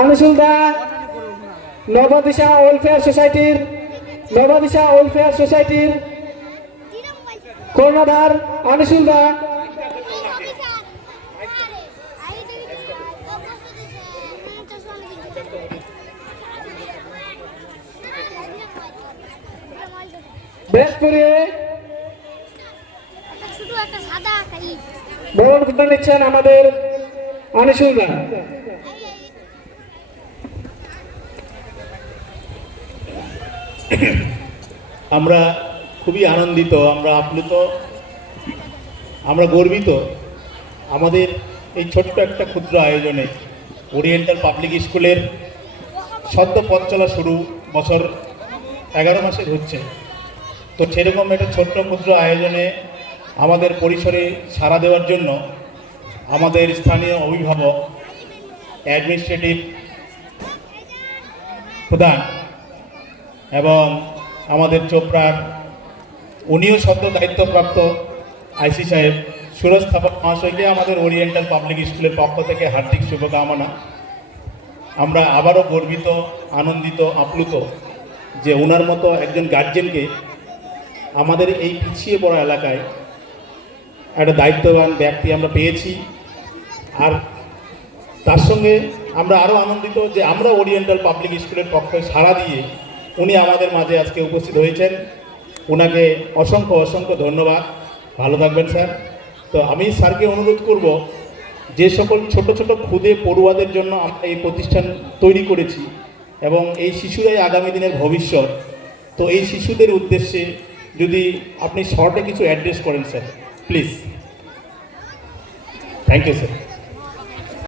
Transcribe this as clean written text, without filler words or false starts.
আনিসুলদা Nabadisha welfare সোসাইটির কর্ণধার আনিসুলদা। বেশপুরে বরণ করে নিচ্ছেন আমাদের আনিসুলদা। আমরা খুবই আনন্দিত, আমরা আপ্লুত, আমরা গর্বিত আমাদের এই ছোট্ট একটা ক্ষুদ্র আয়োজনে। ওরিয়েন্টাল পাবলিক স্কুলের সদ্য পথ চলা শুরু, বছর 11 মাসের হচ্ছে। তো সেরকম একটা ছোট্ট ক্ষুদ্র আয়োজনে আমাদের পরিসরে সাড়া দেওয়ার জন্য আমাদের স্থানীয় অভিভাবক, অ্যাডমিনিস্ট্রেটিভ প্রধান এবং আমাদের চোপড়ার উনিও সদ্য দায়িত্বপ্রাপ্ত আইসি সাহেব সুরজ থাপা মহাশয়কে আমাদের ওরিয়েন্টাল পাবলিক স্কুলের পক্ষ থেকে হার্দিক শুভকামনা। আমরা আবারও গর্বিত, আনন্দিত, আপ্লুত যে ওনার মতো একজন গার্জেনকে আমাদের এই পিছিয়ে পড়া এলাকায় একটা দায়িত্ববান ব্যক্তি আমরা পেয়েছি। আর তার সঙ্গে আমরা আরও আনন্দিত যে আমরা ওরিয়েন্টাল পাবলিক স্কুলের পক্ষে সাড়া দিয়ে উনি আমাদের মাঝে আজকে উপস্থিত হয়েছেন। ওনাকে অসংখ্য অসংখ্য ধন্যবাদ। ভালো থাকবেন স্যার। তো আমি স্যারকে অনুরোধ করব, যে সকল ছোট ছোট ক্ষুদে পড়ুয়াদের জন্য আমরা এই প্রতিষ্ঠান তৈরি করেছি এবং এই শিশুরাই আগামী দিনের ভবিষ্যৎ, তো এই শিশুদের উদ্দেশ্যে যদি আপনি শর্টে কিছু অ্যাড্রেস করেন sir, please. Thank you sir.